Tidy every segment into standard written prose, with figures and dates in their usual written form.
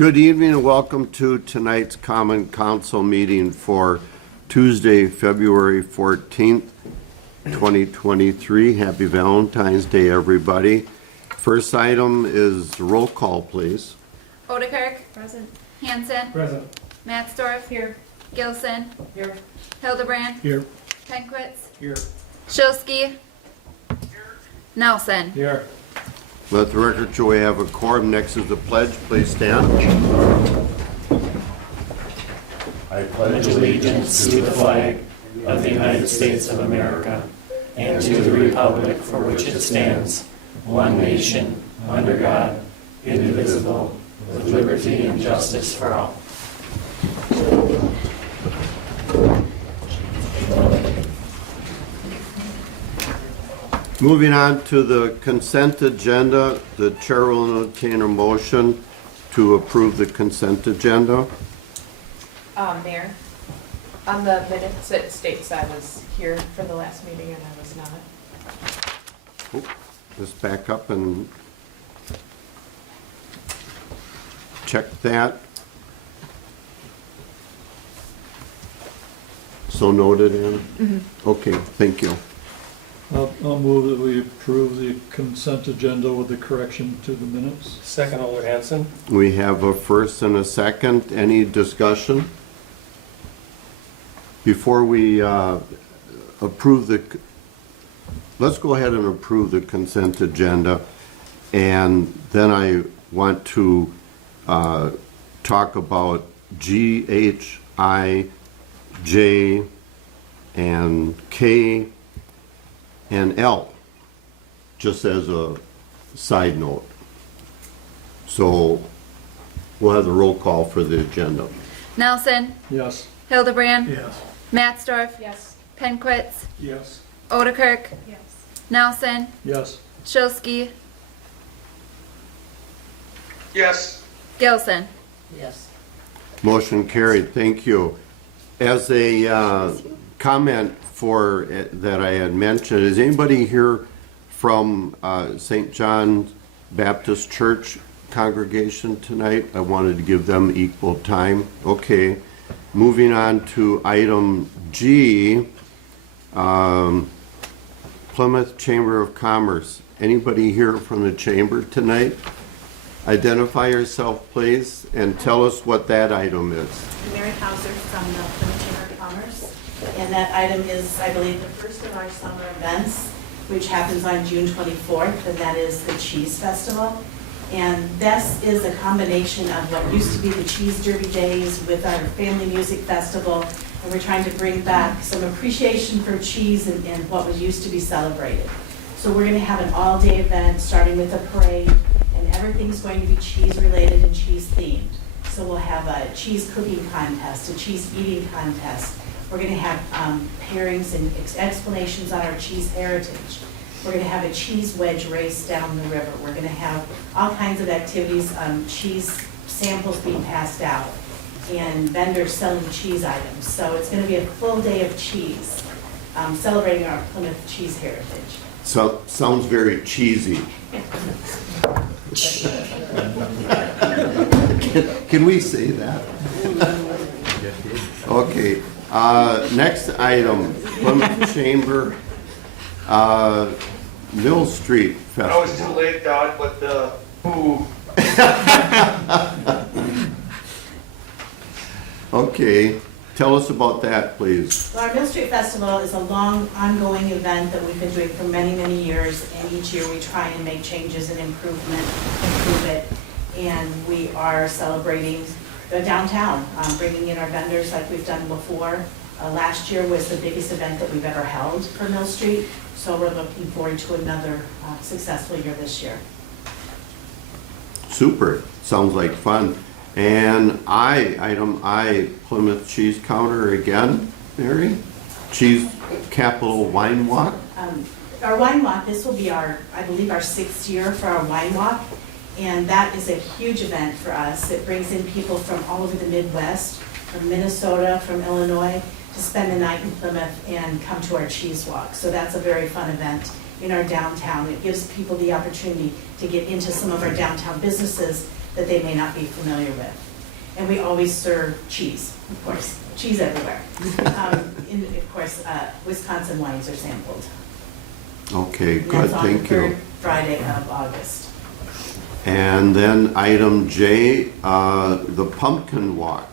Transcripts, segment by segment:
Good evening and welcome to tonight's Common Council meeting for Tuesday, February 14th, 2023. Happy Valentine's Day, everybody. First item is roll call, please. Odekirk. Present. Hanson. Present. Matzdorf. Here. Gilson. Here. Hildebrand. Here. Penkwitz. Here. Shilsky. Nelson. Here. Let the record show we have a quorum. Next is the pledge. Please stand. I pledge allegiance to the flag of the United States of America and to the republic for which it stands, one nation, under God, indivisible, with liberty and justice for all. Moving on to the consent agenda, the chair will entertain a motion to approve the consent agenda. Mayor, on the minutes it states I was here for the last meeting and I was not. Just back up and check that. So noted, Anna? Okay, thank you. I'll move that we approve the consent agenda with the correction to the minutes. Second, Alder Hanson. We have a first and a second. Any discussion? Before we approve let's go ahead and approve the consent agenda. And then I want to talk about G, H, I, J, and K, and L, just as a side note. So we'll have the roll call for the agenda. Nelson. Yes. Hildebrand. Yes. Matzdorf. Yes. Penkwitz. Yes. Odekirk. Yes. Nelson. Yes. Shilsky. Yes. Gilson. Yes. Motion carried, thank you. As a comment for that I had mentioned, is anybody here from St. John Baptist Church congregation tonight? I wanted to give them equal time. Okay, moving on to item G, Plymouth Chamber of Commerce. Anybody here from the chamber tonight? Identify yourself, please, and tell us what that item is. Mary Hauser from the Plymouth Chamber of Commerce. And that item is, I believe, the first of our summer events, which happens on June 24th, and that is the Cheese Festival. And this is a combination of what used to be the Cheese Derby Days with our Family Music Festival. And we're trying to bring back some appreciation for cheese and what was used to be celebrated. So we're going to have an all-day event, starting with a parade, and everything's going to be cheese-related and cheese-themed. So we'll have a cheese cooking contest, a cheese eating contest. We're going to have pairings and explanations on our cheese heritage. We're going to have a cheese wedge race down the river. We're going to have all kinds of activities, cheese samples being passed out, and vendors selling cheese items. So it's going to be a full day of cheese, celebrating our Plymouth cheese heritage. So, sounds very cheesy. Can we say that? Okay, next item, Plymouth Chamber, Mill Street I was Festival. too late, Doc, but who? Okay, tell us about that, please. Well, our Mill Street Festival is a long, ongoing event that we've been doing for many, many years, and each year we try and make changes and improve it. And we are celebrating the downtown, bringing in our vendors like we've done before. Last year was the biggest event that we've ever held for Mill Street, so we're looking forward to another successful year this year. Super, sounds like fun. And item I, Plymouth Cheese Counter again, Mary? Cheese Capital Wine Walk? Our wine walk, this will be I believe our 6th year for our wine walk, and that is a huge event for us. It brings in people from all over the Midwest, from Minnesota, from Illinois, to spend the night in Plymouth and come to our cheese walk. So that's a very fun event in our downtown. It gives people the opportunity to get into some of our downtown businesses that they may not be familiar with. And we always serve cheese, of course, cheese everywhere. Of course, Wisconsin wines are sampled. Okay, And good, that's on the thank you. third Friday of August. And then item J, the pumpkin walk.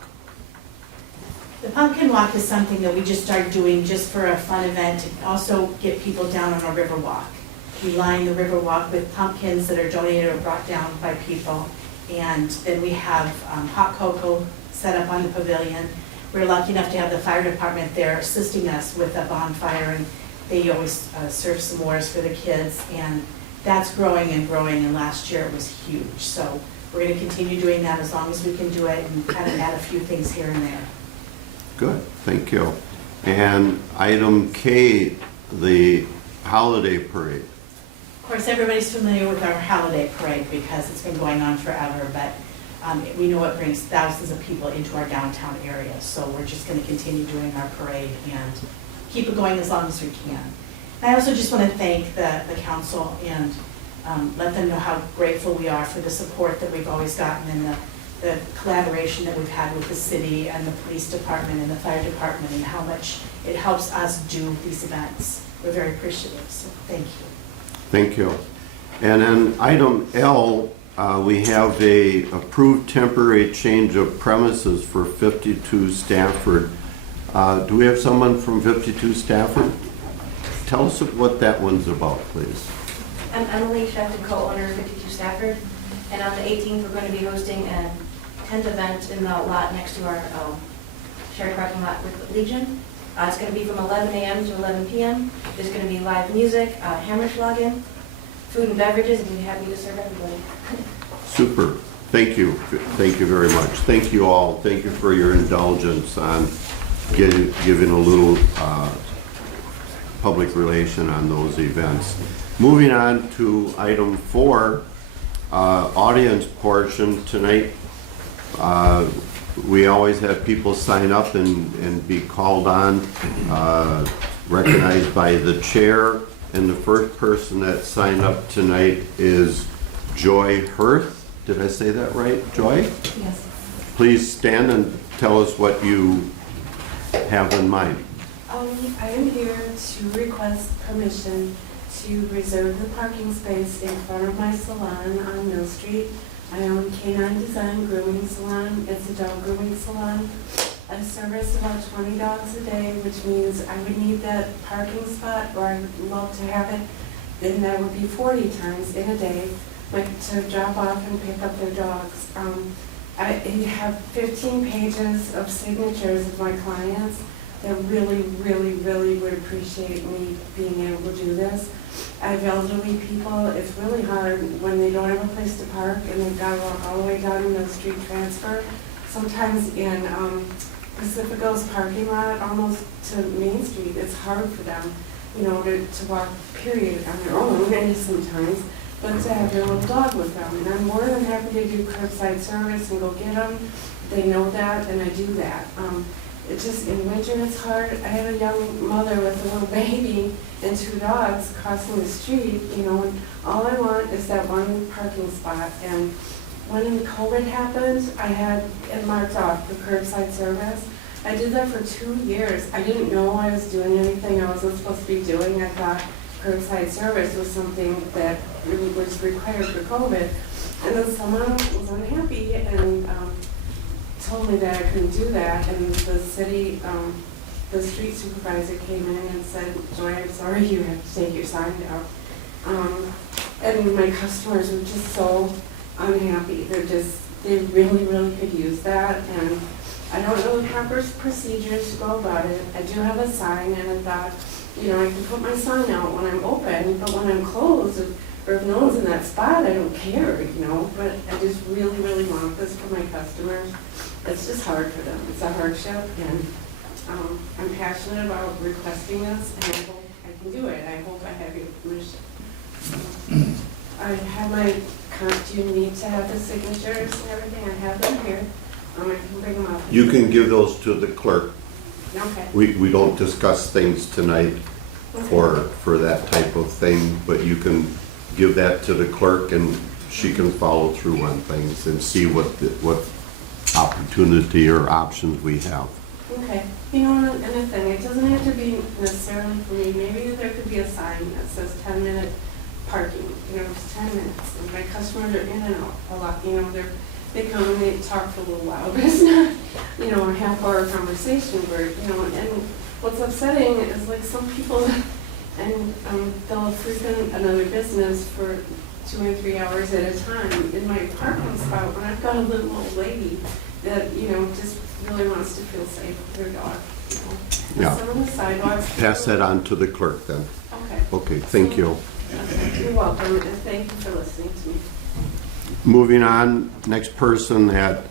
The pumpkin walk is something that we just started doing just for a fun event to also get people down on a river walk. We line the river walk with pumpkins that are donated or brought down by people. And then we have hot cocoa set up on the pavilion. We're lucky enough to have the fire department there assisting us with a bonfire, and they always serve s'mores for the kids. And that's growing and growing, and last year it was huge. So we're going to continue doing that as long as we can do it and kind of add a few things here and there. Good, thank you. And item K, the holiday parade. Of course, everybody's familiar with our holiday parade because it's been going on forever, but we know it brings thousands of people into our downtown area. So we're just going to continue doing our parade and keep it going as long as we can. And I also just want to thank the council and let them know how grateful we are for the support that we've always gotten and the collaboration that we've had with the city and the police department and the fire department and how much it helps us do these events. We're very appreciative, so thank you. Thank you. And then item L, we have a approved temporary change of premises for 52 Stafford. Do we have someone from 52 Stafford? Tell us what that one's about, please. I'm Emily Sheff, co-owner of 52 Stafford, and on the 18th, we're going to be hosting a tent event in the lot next to our shared parking lot with Legion. It's going to be from 11 a.m. to 11 p.m. There's going to be live music, Hammerschlagen, food and beverages, and we're happy to serve everybody. Super. Thank you. Thank you very much. Thank you all. Thank you for your indulgence on giving a little public relation on those events. Moving on to item 4, audience portion tonight. We always have people sign up and be called on, recognized by the chair. And the first person that signed up tonight is Joy Hirth. Did I say that right, Joy? Yes. Please stand and tell us what you have in mind. I am here to request permission to reserve the parking space in front of my salon on Mill Street. I own Canine Design Grooming Salon. It's a dog grooming salon. I service about 20 dogs a day, which means I would need that parking spot, or I would love to have it. Then that would be 40 times in a day, like to drop off and pick up their dogs. I have 15 pages of signatures of my clients that really, really, really would appreciate me being able to do this. I have elderly people. It's really hard when they don't have a place to park and they've got to walk all the way down to Mill Street Transfer. Sometimes in Pacifico's parking lot, almost to Main Street, it's hard for them, to walk, period, on their own, and sometimes, but to have their little dog with them. And I'm more than happy to do curbside service and go get them. They know that, and I do that. It's just, in winter it's hard. I have a young mother with a little baby and 2 dogs crossing the street, and all I want is that one parking spot. And when COVID happened, I had it marked off, the curbside service. I did that for 2 years. I didn't know I was doing anything I wasn't supposed to be doing. I thought curbside service was something that really was required for COVID. And then someone was unhappy and told me that I couldn't do that, and the city, the street supervisor came in and said, Joy, I'm sorry, you have to take your sign down. And my customers were just so unhappy. They really, really could use that, and I don't know the proper procedures to go about it. I do have a sign, and I thought, I can put my sign out when I'm open, but when I'm closed, or if no one's in that spot, I don't care, but I just really, really want this for my customers. It's just hard for them. It's a hardship, and I'm passionate about requesting this, and I hope I can do it. I hope I have your permission. I have do you need to have the signatures and everything? I have them here. I can bring them up. You can give those to the clerk. Okay. We don't discuss things tonight for that type of thing, but you can give that to the clerk, and she can follow through on things and see what opportunity or options we have. Okay, you know, and a thing, it doesn't have to be necessarily for me, maybe there could be a sign that says 10-minute parking, you know, it's 10 minutes, and my customers are in and out a lot, you know, they come and they talk for a little while, but it's not, you know, a half-hour conversation where, you know, and what's upsetting is like some people, and they'll frequent another business for 2 or 3 hours at a time in my parking spot when I've got a little old lady that, you know, just really wants to feel safe with her dog, you know. Yeah. Some of the sidewalks. Pass that on to the clerk then. Okay. Okay, thank you. You're welcome, and thank you for listening to me. Moving on, next person that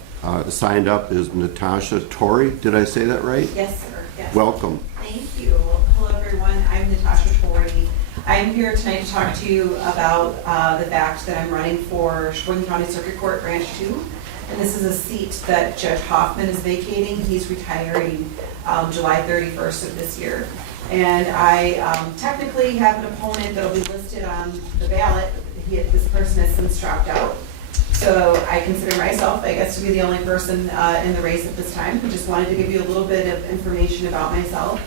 signed up is Natasha Torrey. Did I say that right? Yes, sir. Yes. Welcome. Thank you. Hello, everyone. I'm Natasha Torrey. I'm here tonight to talk to you about the fact that I'm running for Sheboygan County Circuit Court Branch 2. And this is a seat that Judge Hoffman is vacating. He's retiring July 31st of this year. And I technically have an opponent that will be listed on the ballot. This person has since dropped out. So I consider myself, I guess, to be the only person in the race at this time. I just wanted to give you a little bit of information about myself.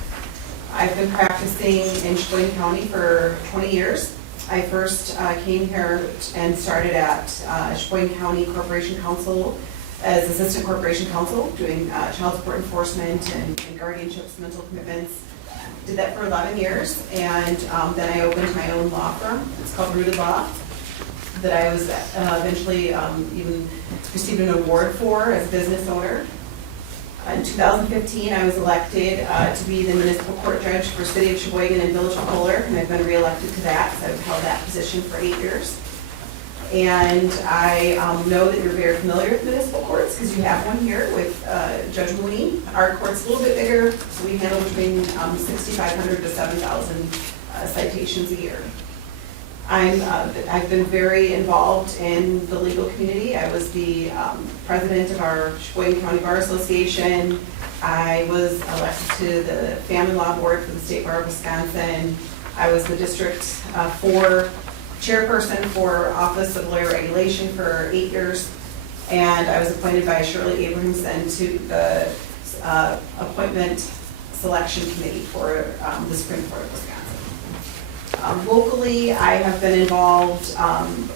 I've been practicing in Sheboygan County for 20 years. I first came here and started at Sheboygan County Corporation Council as Assistant Corporation Counsel, doing child support enforcement and guardianships, mental commitments. Did that for 11 years, and then I opened my own law firm. It's called Rooted Law, that I was eventually even received an award for as a business owner. In 2015, I was elected to be the municipal court judge for City of Sheboygan and Village of Kohler, and I've been reelected to that, so I've held that position for 8 years. And I know that you're very familiar with municipal courts because you have one here with Judge Mooney. Our court's a little bit bigger, so we handle between 6,500 to 7,000 citations a year. I've been very involved in the legal community. I was the president of our Sheboygan County Bar Association. I was elected to the Family Law Board for the State Bar of Wisconsin. I was the District 4 chairperson for Office of Lawyer Regulation for 8 years. And I was appointed by Shirley Abrahamson to the Appointment Selection Committee for the Supreme Court of Wisconsin. Locally, I have been involved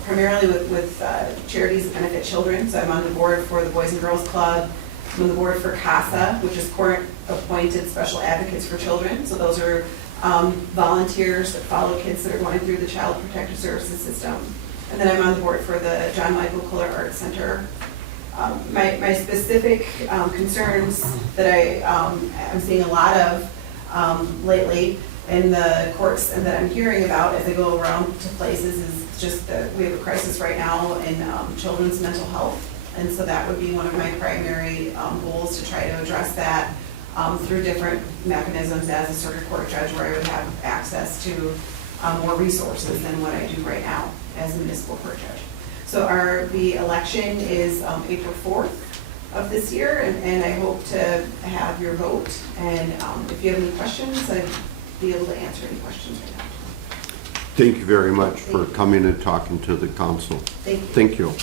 primarily with charities that benefit children. So I'm on the board for the Boys and Girls Club. I'm on the board for CASA, which is Court Appointed Special Advocates for Children. So those are volunteers that follow kids that are going through the Child Protective Services system. And then I'm on the board for the John Michael Kohler Arts Center. My specific concerns that I'm seeing a lot of lately in the courts and that I'm hearing about as I go around to places is just that we have a crisis right now in children's mental health. And so that would be one of my primary goals, to try to address that through different mechanisms as a circuit court judge, where I would have access to more resources than what I do right now as a municipal court judge. So the election is April 4th of this year, and I hope to have your vote. And if you have any questions, I'd be able to answer any questions right now. Thank you very much for coming and talking to the council. Thank you. Thank you.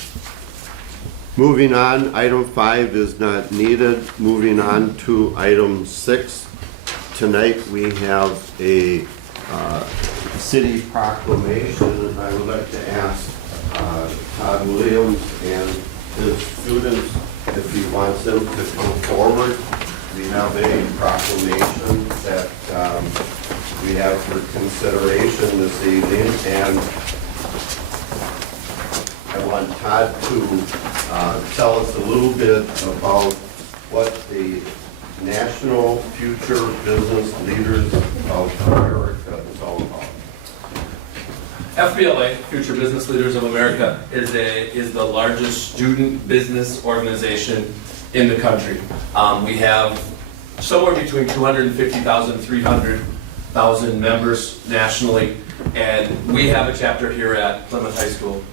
Moving on, item 5 is not needed. Moving on to item 6. Tonight we have a city proclamation, and I would like to ask Todd Williams and his students if he wants them to come forward. We have a proclamation that we have for consideration this evening, and I want Todd to tell us a little bit about what the National Future Business Leaders of America is all about. FBLA, Future Business Leaders of America, is the largest student business organization in the country. We have somewhere between 250,000 and 300,000 members nationally, and we have a chapter here at Plymouth High School.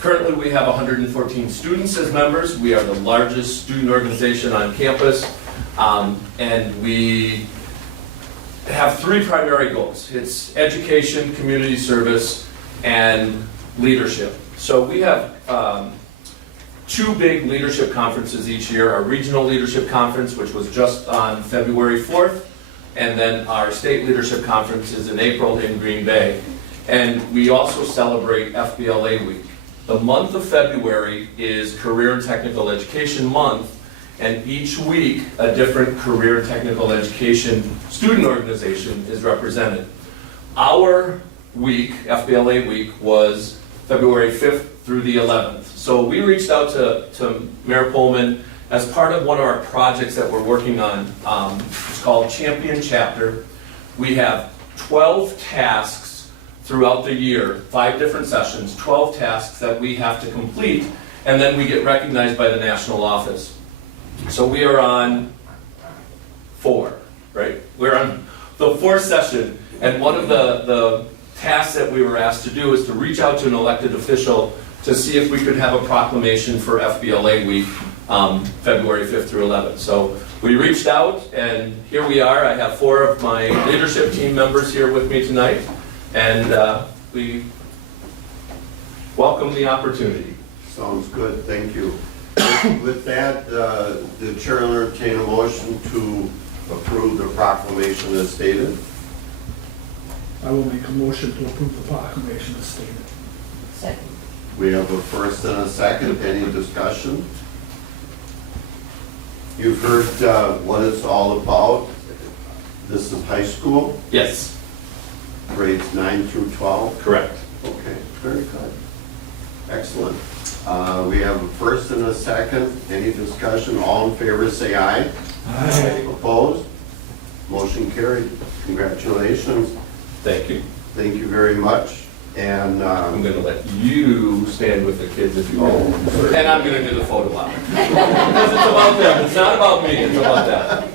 Currently we have 114 students as members. We are the largest student organization on campus, and we have 3 primary goals. It's education, community service, and leadership. So we have two big leadership conferences each year. Our regional leadership conference, which was just on February 4th, and then our state leadership conference is in April in Green Bay. And we also celebrate FBLA Week. The month of February is Career and Technical Education Month, and each week a different career and technical education student organization is represented. Our week, FBLA Week, was February 5th through the 11th. So we reached out to Mayor Pullman as part of one of our projects that we're working on. It's called Champion Chapter. We have 12 tasks throughout the year, 5 different sessions, 12 tasks that we have to complete, and then we get recognized by the national office. So we are on 4, right? We're on the 4th session, and one of the tasks that we were asked to do is to reach out to an elected official to see if we could have a proclamation for FBLA Week, February 5th through 11th. So we reached out, and here we are. I have 4 of my leadership team members here with me tonight. And we welcome the opportunity. Sounds good, thank you. With that, the chair will entertain a motion to approve the proclamation as stated. I will make a motion to approve the proclamation as stated. Second. We have a first and a second. Any discussion? You've heard what it's all about. This is high school, Yes, grades 9 through 12. correct. Okay, very good. Excellent. We have a first and a second. Any discussion? All in favor, say aye. Aye. Opposed? Motion carried. Congratulations. Thank you. Thank you very much. And I'm going to let you stand with the kids if you will. And I'm going to do the photo op. Because it's about them. It's not about me. It's about them.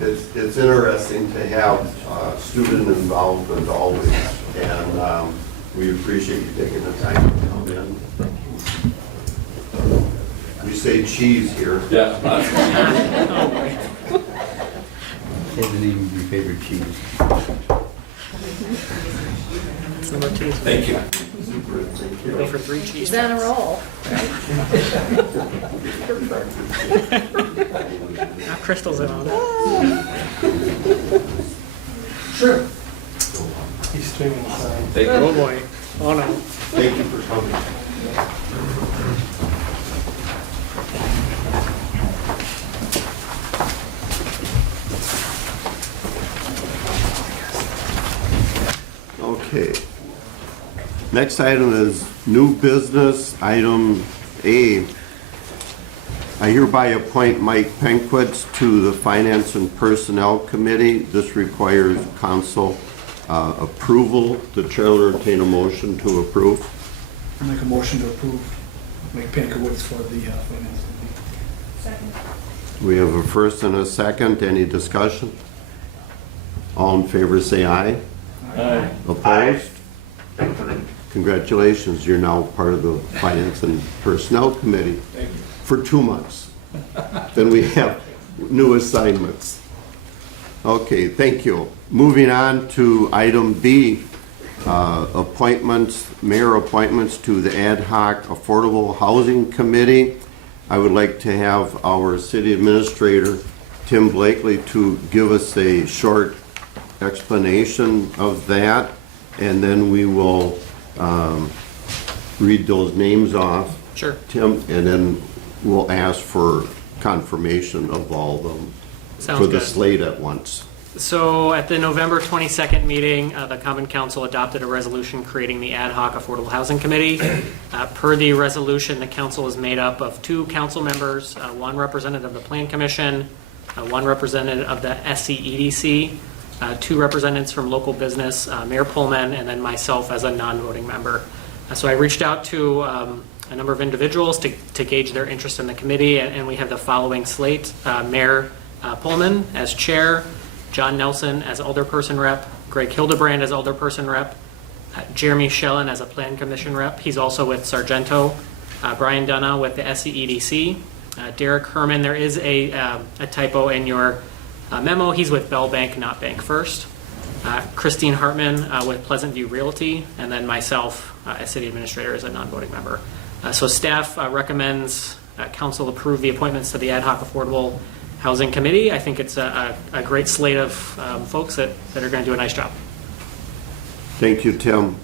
it's interesting to have student involvement always, and we appreciate you taking the time to come in. We say cheese here. Yeah. Isn't even your favorite cheese? Thank you. Super, thank you. Go for 3 cheese. He's on a roll. Now Crystal's in on it. Sure. He's streaming sign. Thank Oh you. boy. Oh no. Thank you for coming. Okay. Next item is new business, item A. I hereby appoint Mike Penkwitz to the Finance and Personnel Committee. This requires council approval. The chair will entertain a motion to approve. I'll make a motion to approve Mike Pankowitz for the finance committee. Second. We have a first and a second. Any discussion? All in favor say aye. Aye. Opposed? Congratulations, you're now part of the Finance and Personnel Committee Thank you. for 2 months. Then we have new assignments. Okay, thank you. Moving on to item B, appointments, mayor appointments to the Ad Hoc Affordable Housing Committee. I would like to have our city administrator, Tim Blakely, to give us a short explanation of that, and then we will read those names off. Sure. Tim, and then we'll ask for confirmation of all of them Sounds for the good. slate at once. So at the November 22nd meeting, the Common Council adopted a resolution creating the Ad Hoc Affordable Housing Committee. Per the resolution, the council is made up of 2 council members, 1 representative of the Plan Commission, 1 representative of the SCEDC, 2 representatives from local business, Mayor Pullman, and then myself as a non-voting member. So I reached out to a number of individuals to gauge their interest in the committee, and we have the following slate. Mayor Pullman as chair, John Nelson as alderperson rep, Greg Hildebrand as alderperson rep, Jeremy Schellen as a plan commission rep. He's also with Sargento, Brian Dunna with the SCEDC, Derek Herman. There is a typo in your memo. He's with Bell Bank, not Bank First. Christine Hartman with Pleasant View Realty, and then myself as city administrator as a non-voting member. So staff recommends council approve the appointments to the Ad hoc Affordable Housing Committee. I think it's a great slate of folks that are going to do a nice job. Thank you, Tim.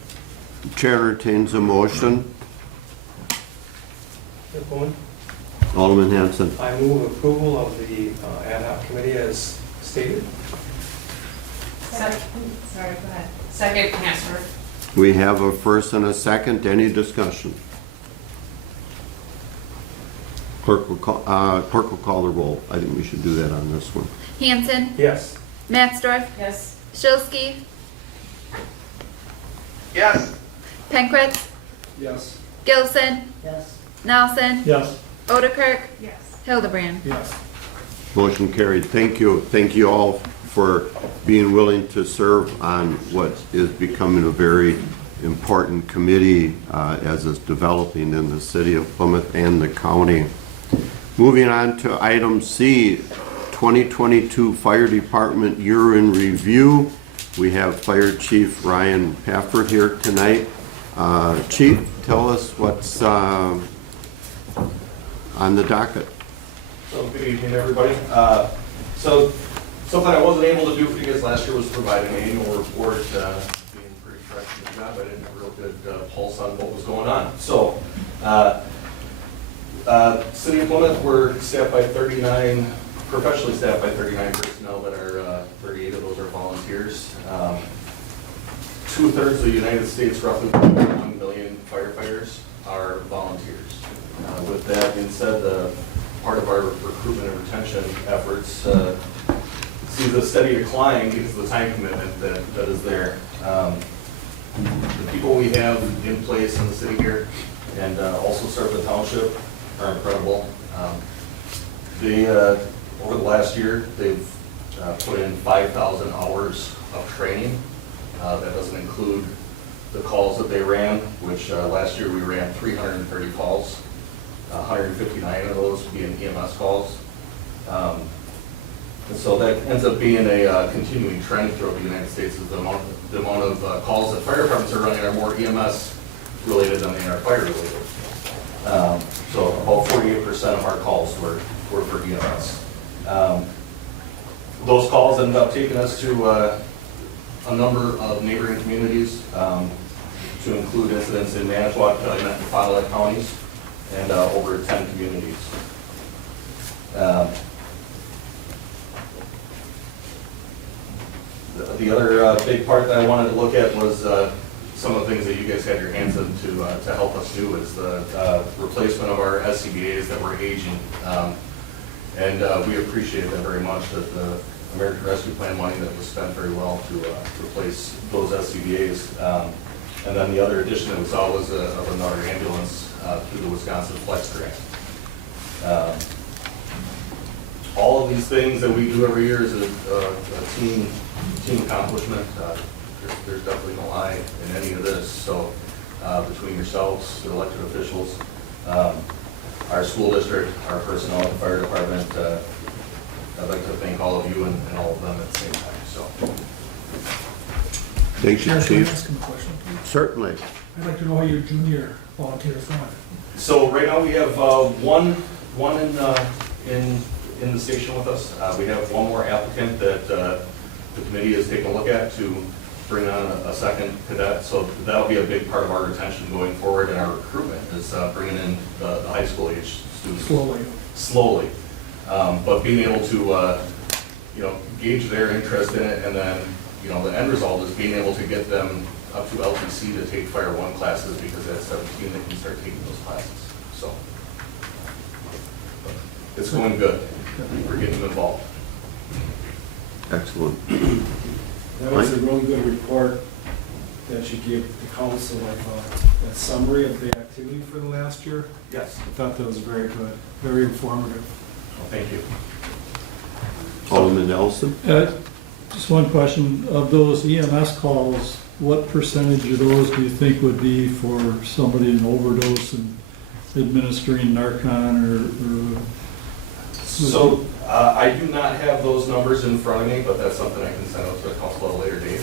Chair entertains a motion. Mr. Bowman, Alderman Hanson. I move approval of the ad hoc committee as stated. Sorry, go ahead. Second, Hansford. We have a first and a second. Any discussion? Clerk will call the roll. I think we should do that on this one. Hanson, Yes. Matsdorf, Yes. Shilsky, Yes. Penkritz, Yes. Gilson, Yes. Nelson, Yes. Odekirk, Yes. Hildebrand. Yes. Motion carried. Thank you. Thank you all for being willing to serve on what is becoming a very important committee as it's developing in the city of Plymouth and the county. Moving on to item C, 2022 Fire Department Year in Review. We have Fire Chief Ryan Pafford here tonight. Chief, tell us what's on the docket. So good evening, everybody. So something I wasn't able to do for you guys last year was provide an annual report. Being pretty fresh in the job, I didn't have a real good pulse on what was going on. So, City of Plymouth, we're staffed by 39, professionally staffed by 39 personnel, but 38 of those are volunteers. 2/3 of the United States, roughly 1 million firefighters are volunteers. With that being said, part of our recruitment and retention efforts sees a steady decline because of the time commitment that is there. The people we have in place in the city here and also serve the township are incredible. Over the last year, they've put in 5,000 hours of training. That doesn't include the calls that they ran, which last year we ran 330 calls. 159 of those being EMS calls. And so that ends up being a continuing trend throughout the United States. Is the amount of calls that fire departments are running are more EMS related than they are fire related. So about 48% of our calls were for EMS. Those calls ended up taking us to a number of neighboring communities, to include incidents in Manitowoc, Calumet, and Fond du Lac counties, and over 10 communities. The other big part that I wanted to look at was some of the things that you guys had your hands in to help us do is the replacement of our SCBAs that were aging. And we appreciate that very much, that the American Rescue Plan money that was spent very well to replace those SCBAs. And then the other addition that we saw was of another ambulance through the Wisconsin Flex Grant. All of these things that we do every year is a team accomplishment. There's definitely no lie in any of this. So between yourselves, the elected officials, our school district, our personnel at the fire department, I'd like to thank all of you and all of them at the same time. So. Thank you, Chair, can I Chief. ask him a question, please? Certainly. I'd like to know how your junior volunteers went. So right now we have one in the station with us. We have one more applicant that the committee is taking a look at to bring on a second cadet. So that'll be a big part of our retention going forward and our recruitment is bringing in the high school age students. Slowly. But being able to gauge their interest in it, and then the end result is being able to get them up to LTC to take Fire 1 classes, because at 17 they can start taking those classes. So it's going good. We're getting them involved. Excellent. That was a really good report that you gave the council, like that summary of the activity for the last year. Yes. I thought that was very good, very informative. Well, thank you. Alderman Nelson? Just one question. Of those EMS calls, what percentage of those do you think would be for somebody in overdose and administering Narcan or So I do not have those numbers in front of me, but that's something I can send out to the council at a later date.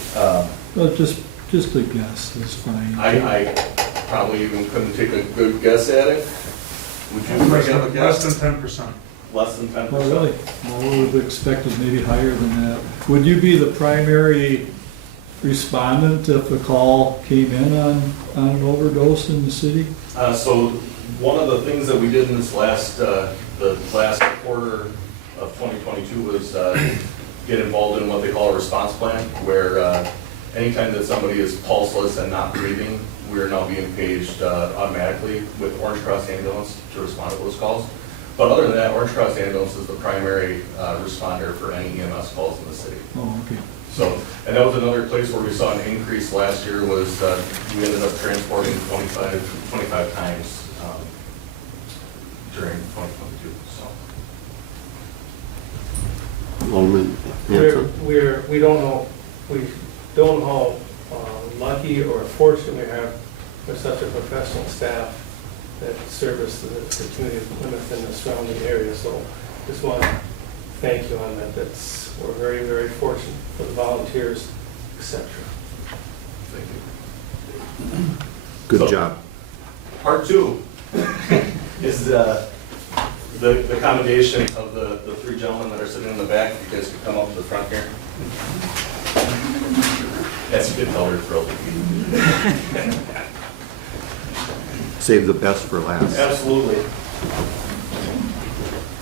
just a guess is fine. I probably even couldn't take a good guess at it. Would you have a guess? Less than 10%. Less than 10%? Oh, really? Well, we would have expected maybe higher than that. Would you be the primary respondent if a call came in on an overdose in the city? So one of the things that we did in this the last quarter of 2022 was get involved in what they call a response plan, where anytime that somebody is pulseless and not breathing, we are now being paged automatically with Orange Cross Ambulance to respond to those calls. But other than that, Orange Cross Ambulance is the primary responder for any EMS calls in the city. Oh, okay. So, and that was another place where we saw an increase last year was we ended up transporting 25 times during 2022, so. Alderman Hanson. We don't know how lucky or fortunate we are with such a professional staff that service the community of Plymouth and the surrounding area. So just want to thank you on that. We're very, very fortunate for the volunteers, etc. Thank you. Good job. Part two is the commendation of the three gentlemen that are sitting in the back. If you guys could come up to the front here. Yes, you can tell they're thrilled. Save the best for last. Absolutely.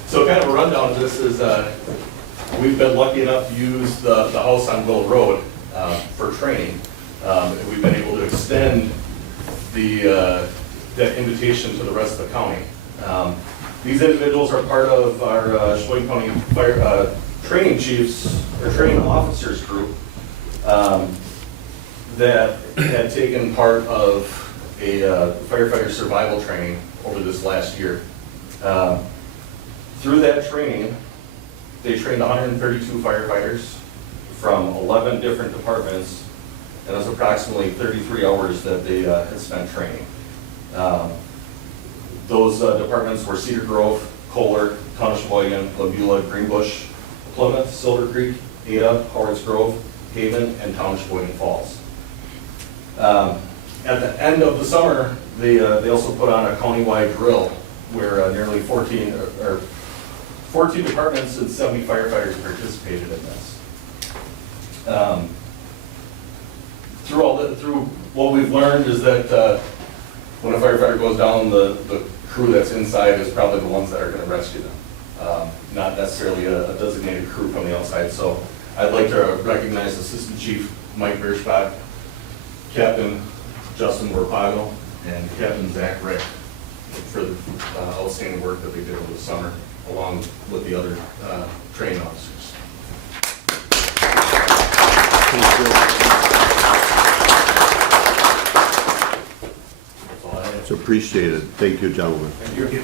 So kind of a rundown of this is we've been lucky enough to use the house on Will Road for training. We've been able to extend that invitation to the rest of the county. These individuals are part of our Sheboygan County Fire training chiefs or training officers group that had taken part of a firefighter survival training over this last year. Through that training, they trained 132 firefighters from 11 different departments, and it was approximately 33 hours that they had spent training. Those departments were Cedar Grove, Kohler, Town of Sheboygan, Labula, Greenbush, Plymouth, Silver Creek, Ada, Howards Grove, Haven, and Town of Sheboygan Falls. At the end of the summer, they also put on a countywide drill where nearly 14 departments and 70 firefighters participated in this. Through what we've learned is that when a firefighter goes down, the crew that's inside is probably the ones that are going to rescue them, not necessarily a designated crew from the outside. So I'd like to recognize Assistant Chief Mike Birschbach, Captain Justin Borpago, and Captain Zach Rick for the outstanding work that they did over the summer, along with the other training officers. Thank you. That's all I have. It's appreciated. Thank you, gentlemen. Thank you.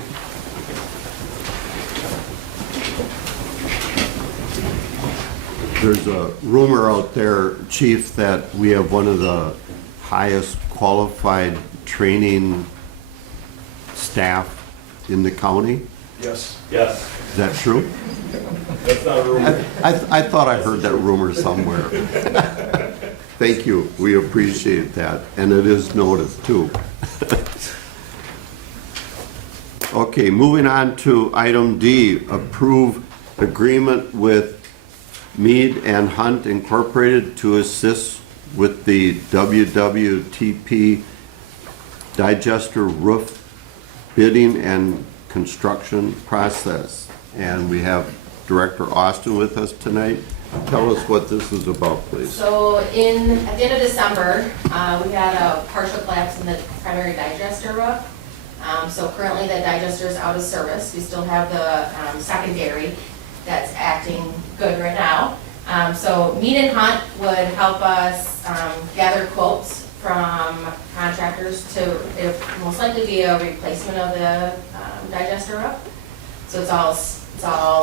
There's a rumor out there, Chief, that we have one of the highest qualified training staff in the county. Yes. Yes. Is that true? That's not a rumor. I thought I heard that rumor somewhere. Thank you. We appreciate that. And it is noticed, too. Okay, moving on to item D, approve agreement with Mead and Hunt Incorporated to assist with the WWTP digester roof bidding and construction process. And we have Director Austin with us tonight. Tell us what this is about, please. So at the end of December, we had a partial collapse in the primary digester roof. So currently the digester is out of service. We still have the secondary that's acting good right now. So Mead and Hunt would help us gather quotes from contractors to, it most likely be a replacement of the digester roof. So it's all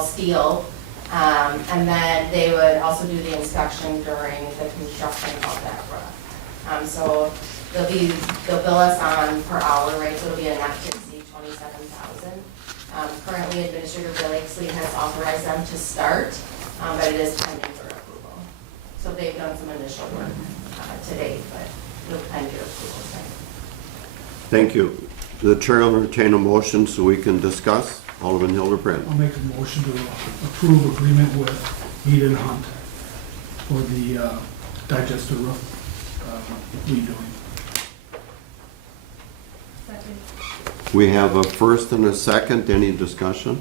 steel. And then they would also do the inspection during the construction of that roof. So they'll bill us on per hour, right? So it'll be a not to exceed $27,000. Currently, Administrator Blakesley has authorized them to start, but it is pending for approval. So they've done some initial work to date, but it'll pending your approval. Thank you. The chair will entertain a motion so we can discuss. Alderman Hildebrand. I'll make a motion to approve agreement with Eden Hunt for the digester roof redoing. We have a first and a second. Any discussion?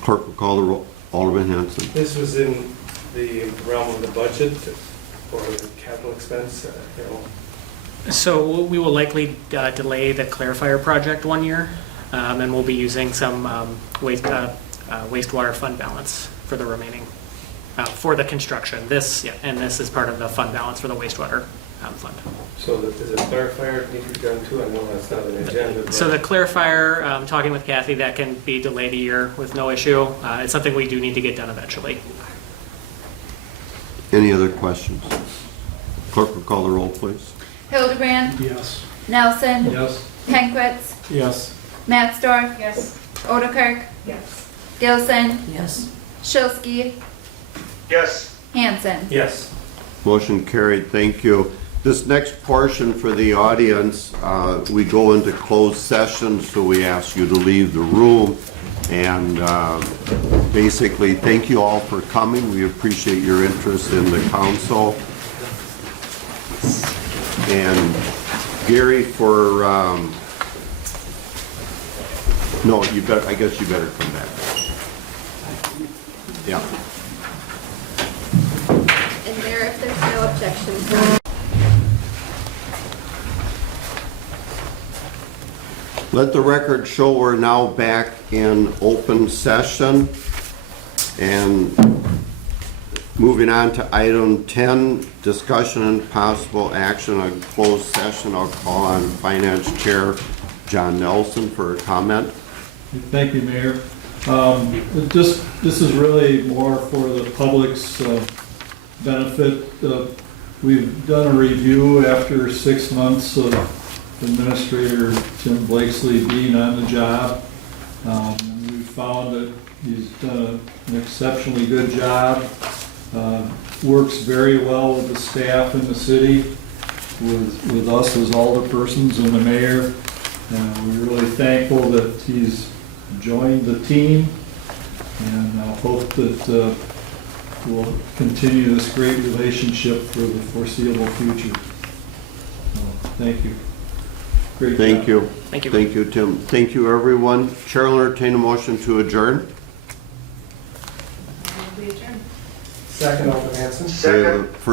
Clerk will call the roll. Alderman Hanson. This was in the realm of the budget for the capital expense, So we will likely delay the clarifier project 1 year, and we'll be using some wastewater fund balance for the remaining, for the construction. This is part of the fund balance for the wastewater fund. So is a clarifier need to be done too? I know that's not an agenda. but- So the clarifier, talking with Kathy, that can be delayed a year with no issue. It's something we do need to get done eventually. Any other questions? Clerk will call the roll, please. Hildebrand, Yes. Nelson, Yes. Penkwitz, Yes. Mattsdorf, Yes. Otterkirk, Yes. Gilson, Yes. Shilsky, Yes. Hanson. Yes. Motion carried. Thank you. This next portion for the audience, we go into closed session, so we ask you to leave the room. And basically, thank you all for coming. We appreciate your interest in the council. And Gary, for, no, you better, I guess you better come back. Yeah. And there, if there's no objections. Let the record show we're now back in open session. And moving on to item 10, discussion and possible action on closed session. I'll call on Finance Chair John Nelson for a comment. Thank you, Mayor. This is really more for the public's benefit. We've done a review after 6 months of Administrator Tim Blakesley being on the job. We found that he's done an exceptionally good job. Works very well with the staff in the city, with us as alderpersons and the mayor. We're really thankful that he's joined the team, and I hope that we'll continue this great relationship for the foreseeable future. Thank you. Great Thank job. you. Thank you. Thank you, Tim. Thank you, everyone. Chair will entertain a motion to adjourn. We adjourn. Second, Alderman Hanson. Second. First